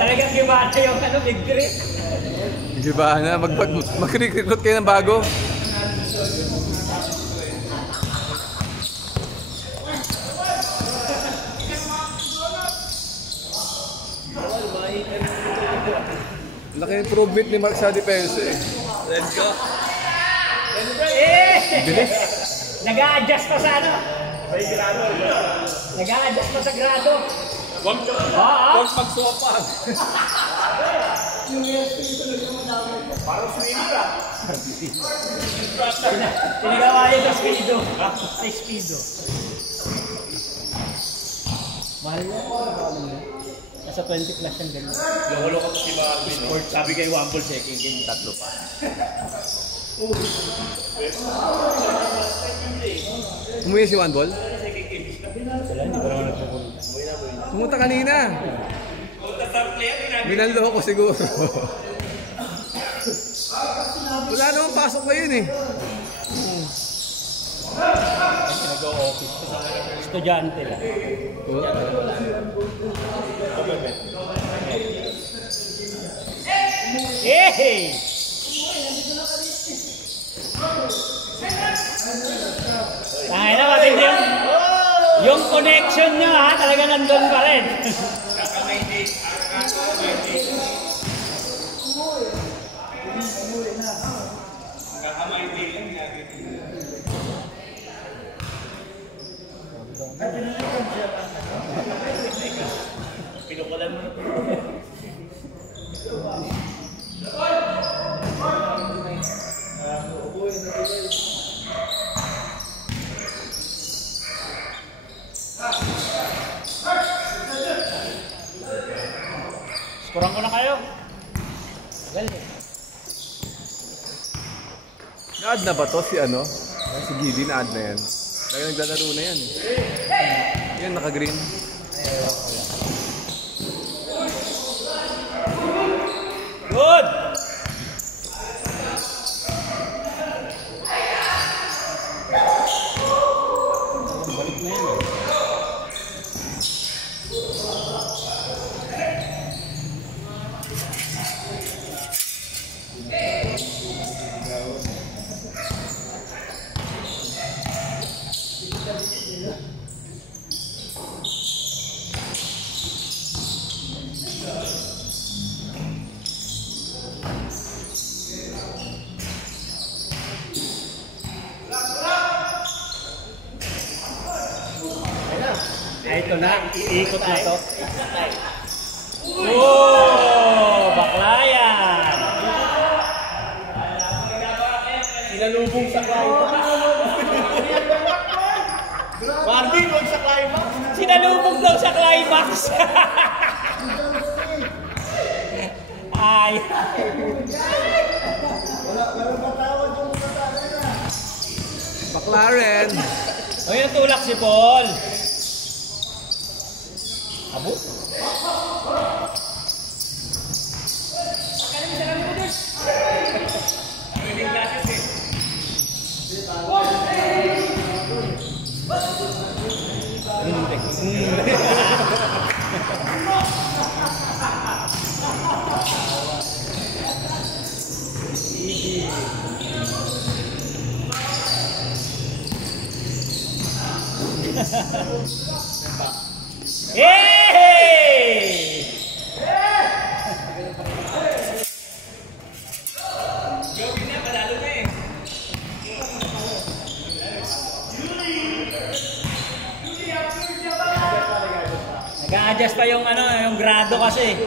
Talagang giba na yung ano, big grip. Giba na, mag-recruit kayo ng bago. Laki improvement ni Mark sa depensa eh. Let's go. Eh! Bilis. Nag-a-adjust pa sa ano? Nag-a-adjust pa sa grado. Huwag magsuwapag. Parang swing ka. Tinagawa yun sa speedo. Sa speedo. Mahal na po. Nasa 20 plus yung ganyan. Lolo ko si Marvin. Sabi kay Wamble second game, tatlo pa. Umuwi si One Ball? Wala, hindi ko naman nagpupunta. Pumunta kanina. Binalo ko siguro. Wala namang pasok ngayon eh. Nag-o-office. Estudyante lang. Hey! Tangay na matindi yung connection nyo ha, talaga nandun pa rin. Pinukulan mo. Kurang ko na kayo. Galing. Na-add na ba to si ano? Si Gidi na-add na yan. Kaya naglalaro na yan. Yan, naka-green. Good! Balik na yun. Ito na, iikot na to. Oh, baklayan! Sinalubong sa climax. Marvin, huwag sa climax. Sinalubog daw sa climax! Ay! McLaren! O yung tulak si Paul! Abo? Hey! Nag-a-adjust pa yung ano, yung grado kasi.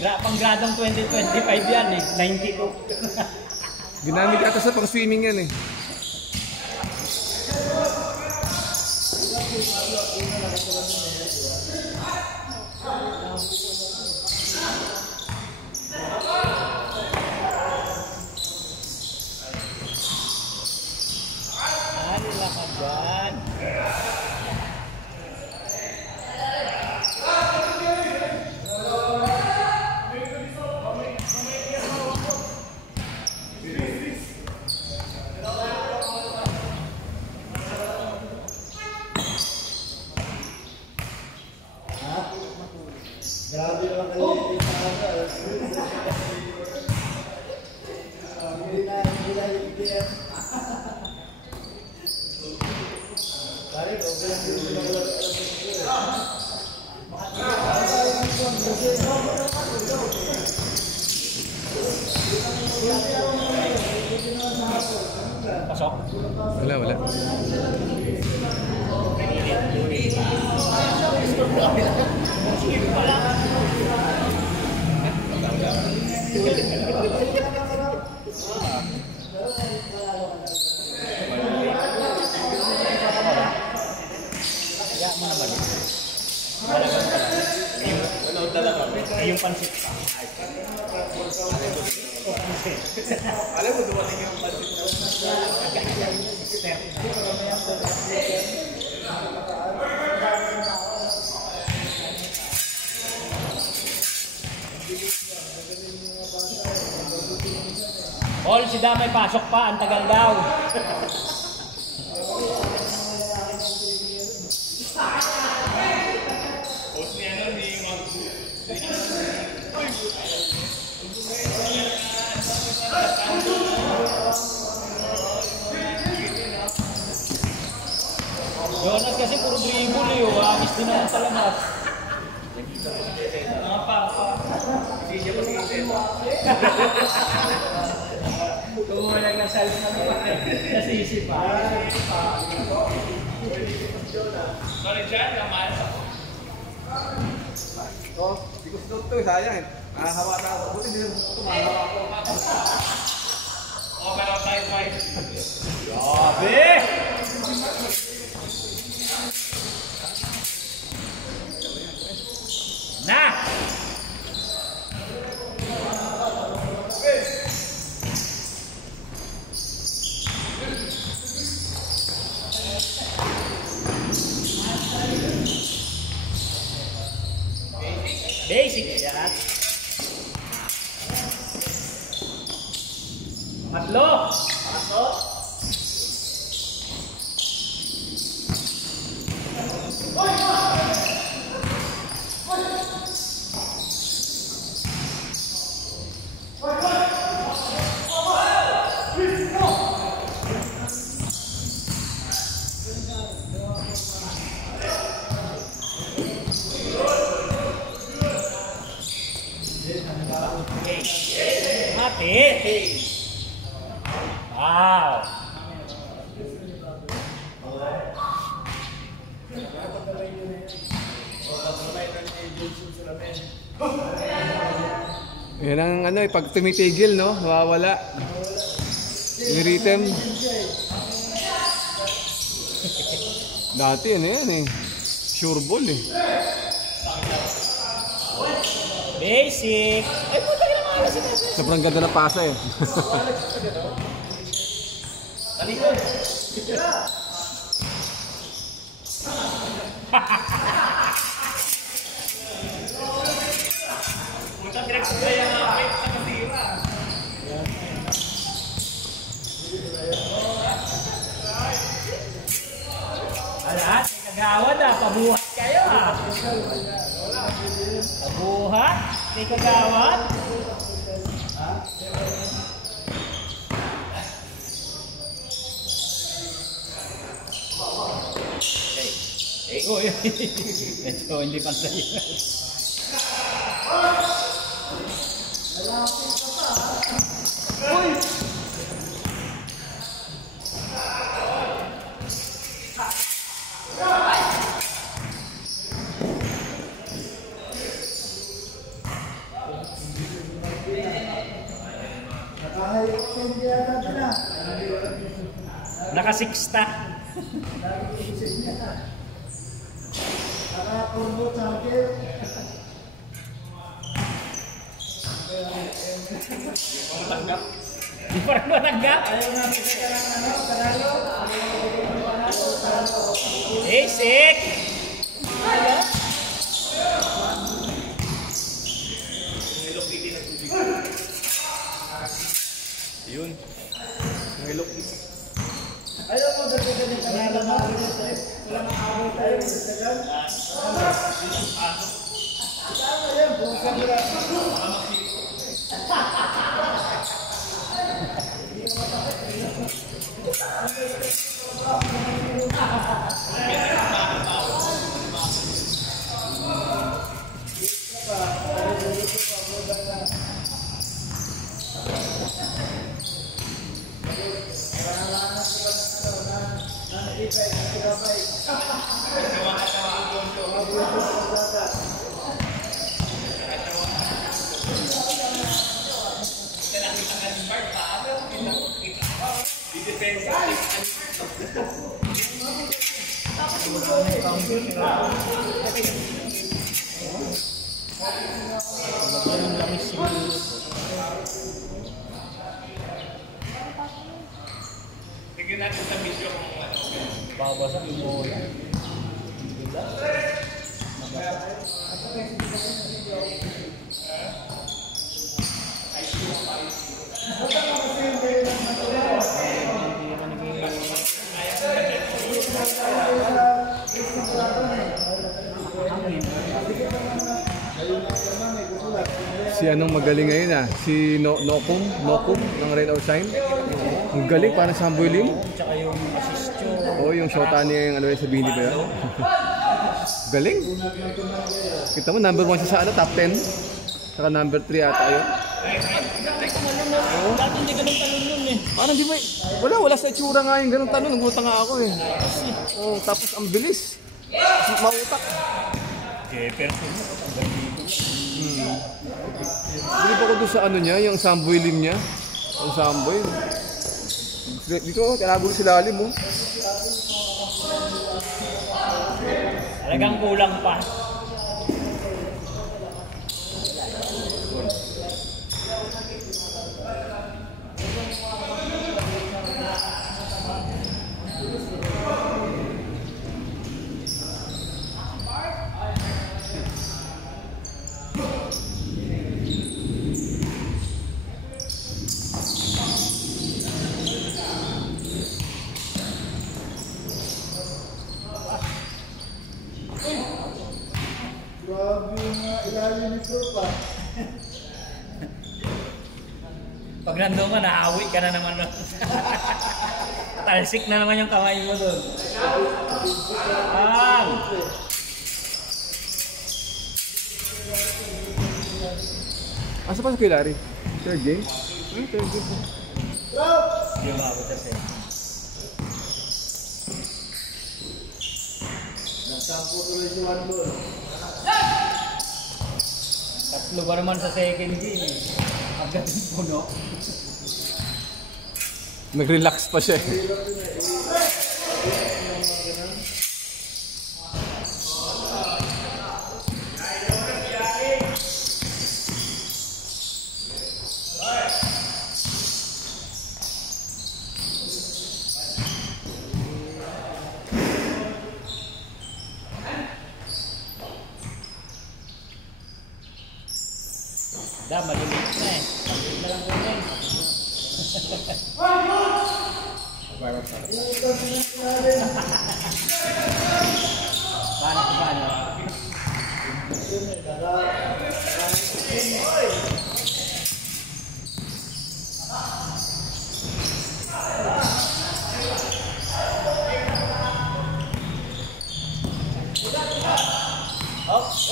Pang gradong 2025 yan eh, 92. Ginamit ata sa pang-swimming yan eh. Alila ka dyan. Grabe naman kayo. Hindi na yung PM. Pare, okay lang yung pinagawa ko. Pasok. Wala, wala. Kaya mo naman. Yung pansit pa. Alam mo, dumating yung pansit. All si Damay pasok pa, ang tagal daw. Jonas kasi puro dribble eh, wangis din naman sa lamat. Kumulang na sa lamat pa, nasisi pa. Sorry, Jan, naman. Oh, di ko sinot to, sayang eh. Hawa na ako. Buti hindi naman tumahawa ako. Oh, pero tayo twice. Grabe! Na! Basic yan. Matlo! Matlo! Mati! Wow! Yan ang ano eh, pag tumitigil, no? Nawawala. Yung rhythm. Dati ano yan eh. Sure ball eh. Basic! Ay, puta ka naman! Sobrang ganda ng pasa eh. Puta, pinagsasayan nga ako yung nakasira. Alat, may kagawad ah. Pabuhat kayo ah. Pabuhat? May kagawad? Uy, ito hindi pantay. Uy! Naka-sixta. Naka-turbo charger. Di pa rin matanggap. Ayaw natin ka lang ano, panalo. Basic! Yun. Ang ilok. Ayaw mo dito ka din panalo mo. Wala makakawin tayo. Wala makakawin tayo. Tignan natin sa mission kung ano. Bawasan yung bola. Si anong magaling ngayon ah? Si Nokum ng Rain or Shine. Ang galing, parang Samboy Lim. Tsaka yung assist yun. Oo, yung shota niya yung ano sa Bini ba yun? Galing. Kita mo, number 1 siya sa ano, top 10. Saka number 3 ata yun. Dati hindi ganun talon yun eh. Parang di ba, wala sa itsura nga yung ganun talon. Nagulat nga ako eh. Oh, tapos ang bilis. Mautak. Jefferson mo, ang galing. Hindi pa ko doon sa ano niya, yung Samboy Lim niya. Ang Samboy. Dito, tinago si lalim mo. Talagang kulang pa. Grabe yung ilalim ni Tropa. Pag nandun ka, naawi ka na naman. Talsik na naman yung kamay mo doon. Asa pa sa kay Larry? Third game? Third game. Hindi umabot sa set. Nagsampo tuloy si Juan doon. Tatlo ba naman sa second game eh. Agad yung puno. Nag-relax pa siya eh. Maliliit na eh. Maliliit na lang po eh. Paano ko paano?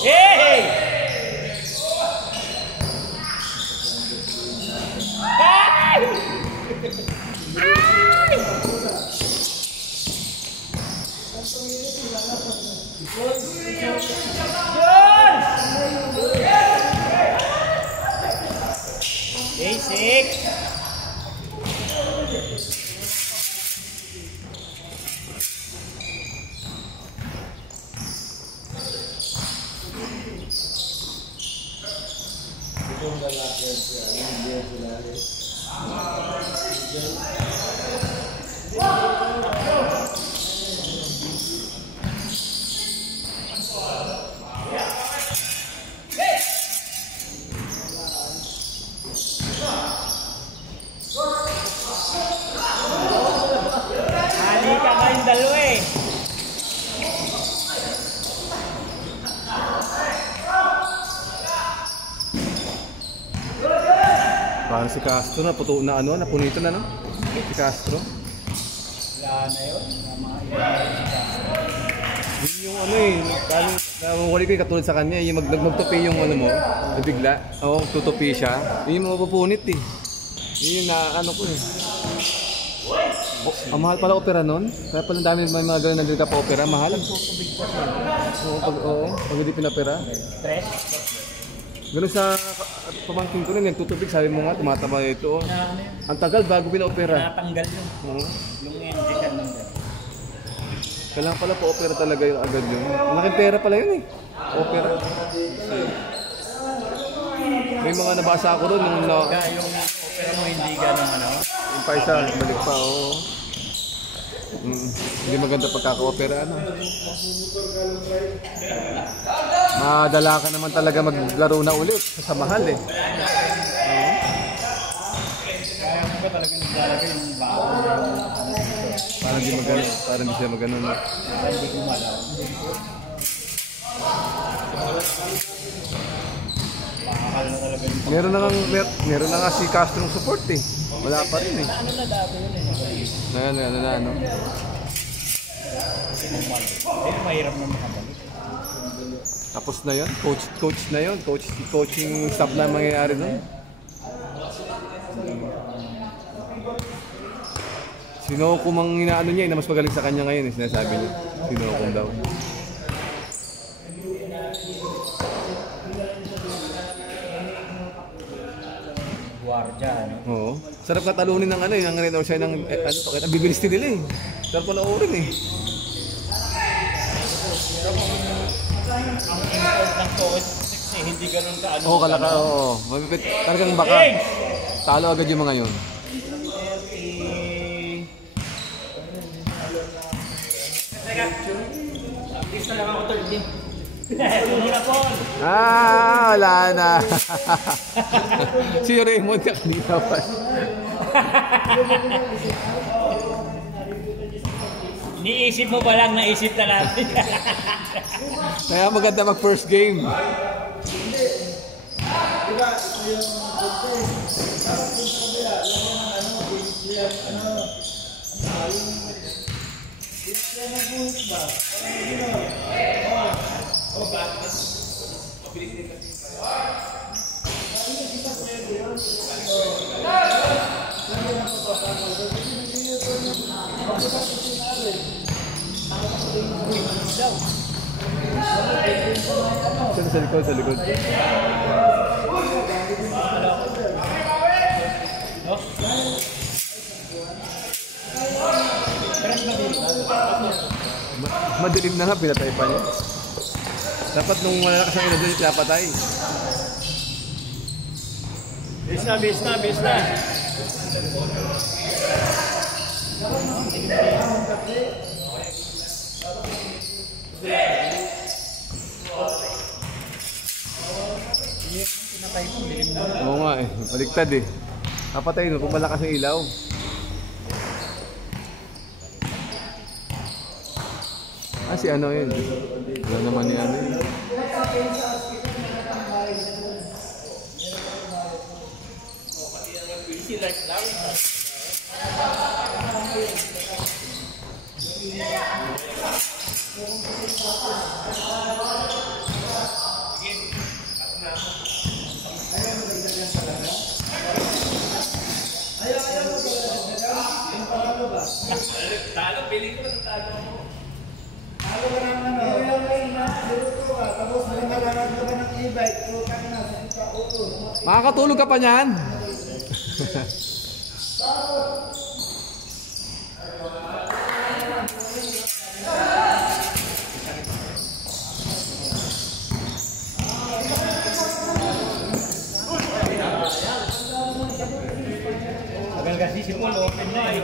Hey! Basic. Dalawa eh. Parang si Castro na puto na ano, napunito na no? Si Castro. Wala na yun. Mga Yun yung ano eh, parang nawawali ko yung katulad sa kanya, yung magtupi yung ano mo, bigla. Oo, tutupi siya. Yun yung mapupunit eh. Yun yung na ano ko eh. Oh, ang mahal pala opera nun. Kaya pala dami may mga ganun nandito pa opera, mahal. Oo, pag hindi pinapera. stress. Ganun sa pamangkin ko rin, nagtutubig, sabi mo nga, tumataba ito. Ang tagal bago pinaopera. Natanggal yun. Oo. Yung indication ng Kailangan pala pa-opera talaga yung agad yun. Malaking pera pala yun eh. Opera. May mga nabasa ako doon nung yung opera mo hindi ganun ano. yung paisa, balik pa, oo. Hindi maganda pagkaka-opera, ano. Madala ka naman talaga maglaro na ulit sa mahal eh. Oo. Kaya mo ba talaga naglalagay yung baon? Parang di magano, parang di siya magano. No? Hindi gumalaw. Bakal na talaga yung Meron na nga si Castro ng support eh. Wala pa rin eh. ano na dati yun eh. Ano. Pero mahirap na makabalik. Tapos na yun, coach na yun, coaching staff na mangyayari doon. Sinoko mang inaano niya, na mas magaling sa kanya ngayon, sinasabi niya. Sinoko daw. Guardia, ano? Oo. Sarap katalunin ng ano, yung rin siya ng ano to, kaya bibilis din nila eh. Sarap pala orin eh. Ang import ng Coach 6 eh, hindi ganun ka ano. Oo, kalaka, oo. Mabibit, talagang baka. Talo agad yung mga yun. Isa lang ako 30. Wala na. Si Raymond ka kanina pa. Niisip mo pa lang, naisip na natin. Kaya maganda mag first game. Sa likod. Madilim na nga, pinatay pa niya. Dapat nung malalakas ang ina doon, pinapatay. Bis na. Oo nga eh, baliktad eh. Papatay no, kung malakas ang ilaw. Si ano yun? Ano naman ni ano yun? Talo, piling ko na talo. Talo ka ng ano, niluto ka, tapos nagkaroon ka ng e-bike, pero ka na sa auto. Makakatulog ka pa niyan? Tagal kasi si Paul, open na eh.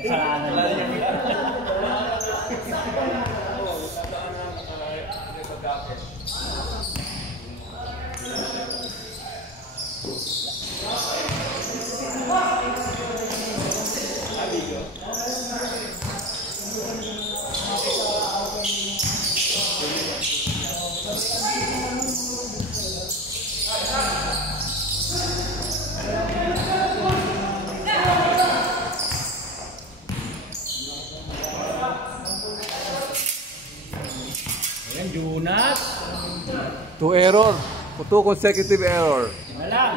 Kasalanan Jonas. 2 error. 2 consecutive error. Na lang.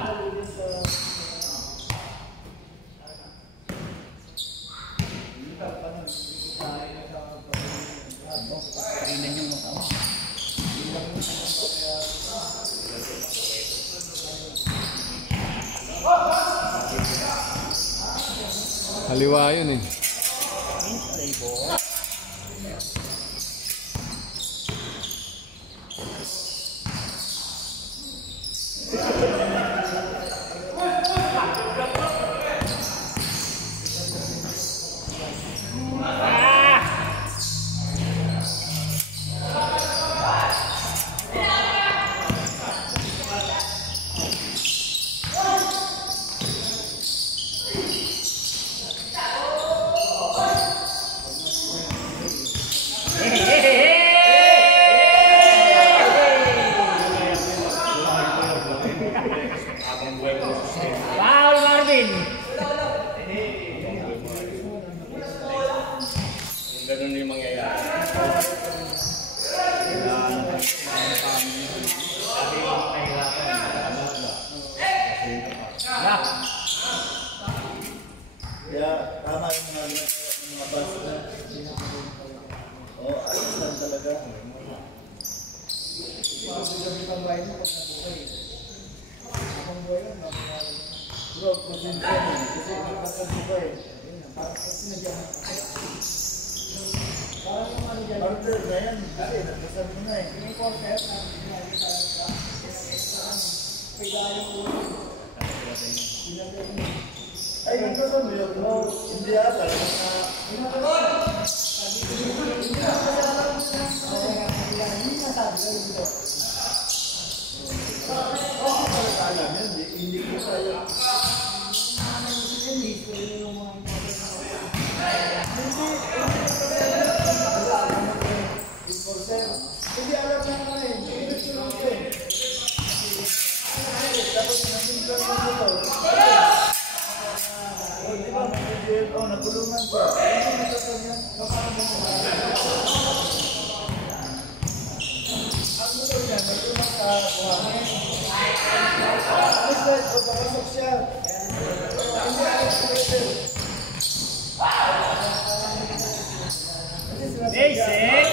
Tingnan yung mukha. Haliwa yun eh. Foul, Marvin. Ganun yung mangyayari. Kaya tama yung mga bus na. Oo, ayos lang talaga. Bro, kusin ko yun. Kasi nagpapansin ko eh. Parang sinagyan. Order na yan. Kasi nagpasan mo na eh. Ay, nagpasan mo yun. Hindi ata. Hindi ko sa'yo. Hindi alam na nga eh. Tapos nasimpan mo ito. Di ba? Nagulungan ko. Hindi nagkasal yan. Ang gusto niya, nagulungan ka. Buhangin. O bakasok siya. Basic.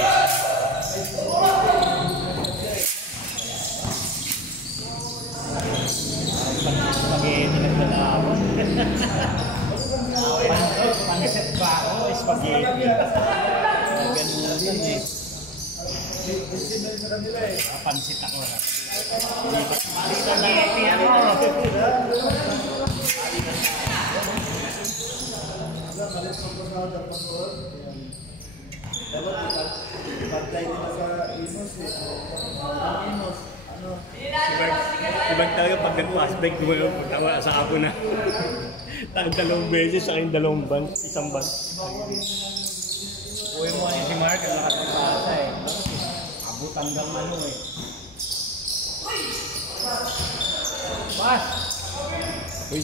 Spaghetti nagdala ako. Pang-set ba ako? Spaghetti. Ganun lang yun eh. Pansit ako. Spaghetti ako. Dapat pag-try nila sa Inos eh. Ang Inos, ano? Ibang talaga pag nag-pass break, tawa sa ako na. Dalawang beses sa aking dalawang ban, isang ban. Uwi mo si Mark ang nakatapasa eh. Abot hanggang ano eh. Pas! Uy.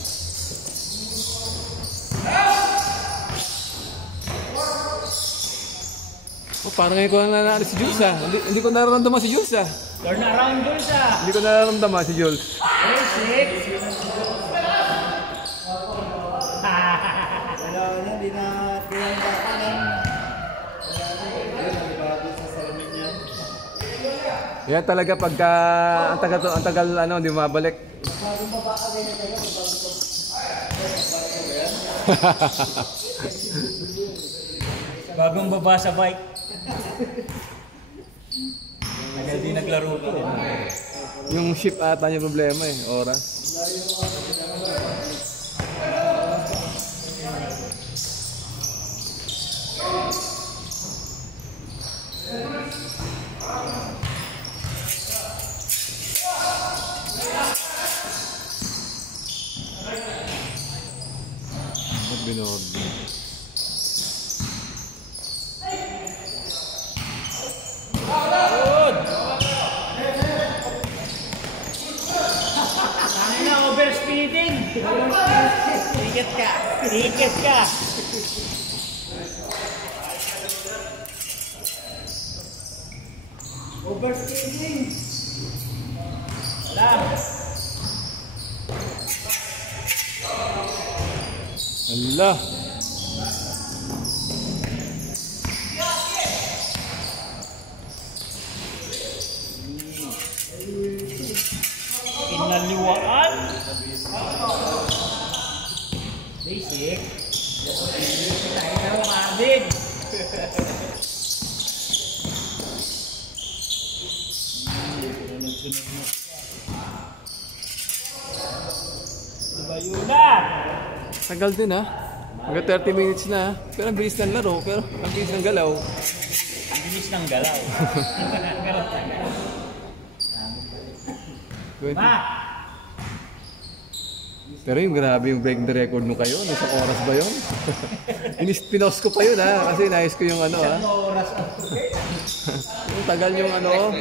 Oh, parang ngayon ko lang nanalo si Jules ah. Hindi ko nararamdaman si Jules ah. Turn around Jules ah! Hindi ko nararamdaman si Jules. Basic! Wala na, di na pinangkakan ng nagbago sa salamin niya. Yan talaga pagka ang tagal ano, hindi mabalik. Bagong baba ka rin talaga. Bagong baba sa bike. Hindi naglaro ko eh. Yung ship ata yung problema eh, oras. Binordi. Ano na, overspeeding? Tiket ka. Tiket ka. Overstating. Alam. Ala. Pinaliwaan. Basic. Pero Marvin. Bayuna. Tagal din ha. Hanggang 30 minutes na ha. Pero ang bilis ng laro. Pero ang bilis ng galaw. Ang bilis ng galaw. Ma! Pero yung grabe yung break the record mo kayo. Isang oras ba yun? Pinost ko pa yun ha. Kasi nais ko yung ano ha. Yung tagal yung ano.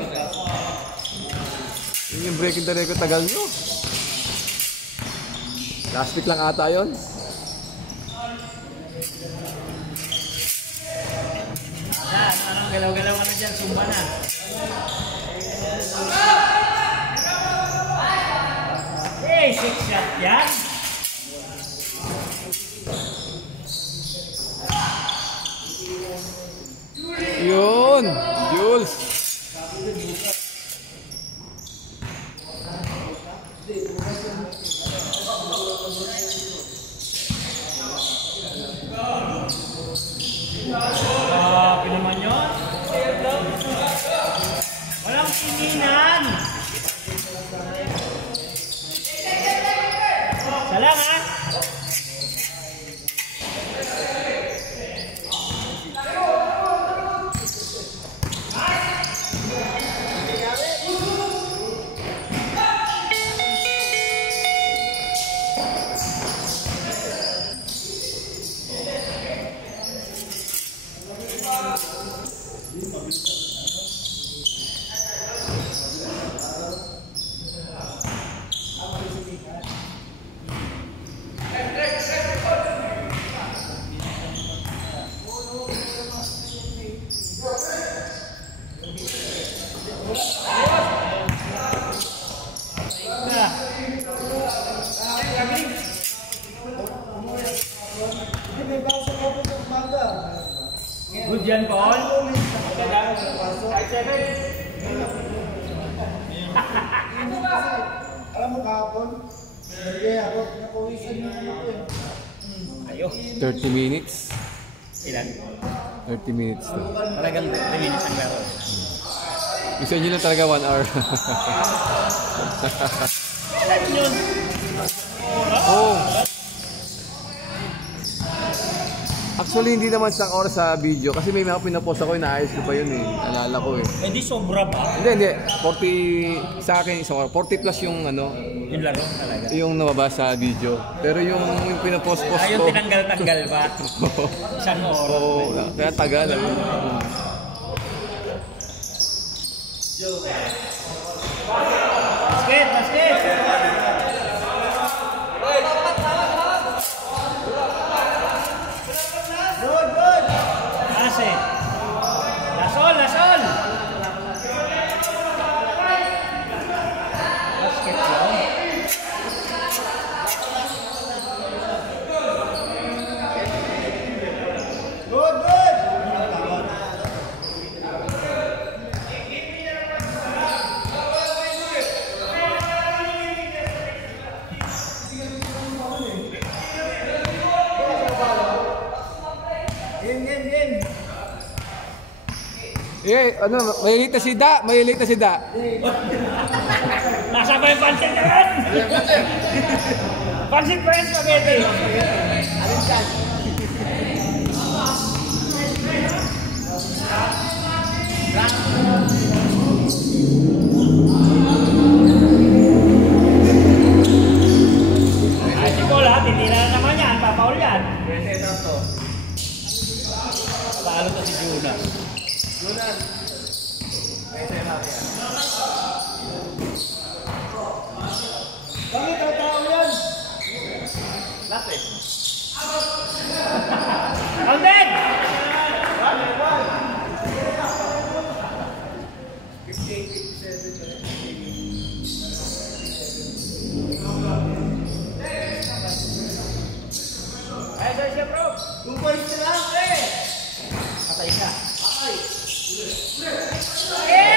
Yung breaking the record tagal nyo. Last week lang ata yun. Anong galaw-galaw ka na dyan? Sumba na. Hey, 6 shot yan. Yun! Jules! Grabe naman yun. Walang tinginan. Salang ha. Good yan, Paul. Alam mo kahapon? Hindi ako, nakuwisan yung ano ko eh. Ayo. 30 minutes. Ilan? 30 minutes na. Talagang 3 minutes ang laro. Gusto nyo lang talaga 1 hour. Ilan yun? Oh. Actually, hindi naman isang oras sa video kasi may mga pinapost ako, inaayos ko pa yun eh. Alala ko eh. Eh di sobra ba? Hindi. 40 sa akin, isang oras. 40 plus yung ano, Yung laro talaga. yung nababa sa video. Pero yung pinapost-post Ayun, ko. tinanggal-tanggal ba? Isang oras. Oo, kaya tagal. Basket, basket! Good, good! Ase. Lasol, lasol! Basket yun. Good, good! Game. Eh, ano, may late na si Da. Nasa ba yung pansit na yan? Pansit ba yung spaghetti? Ay, si Paul ha, tinira na naman yan, papaul yan. Talo to si Jonas. Bakit ang tao yan? Counted! siya, bro. 2 points na lang, eh. Patay siya. Patay. Eh!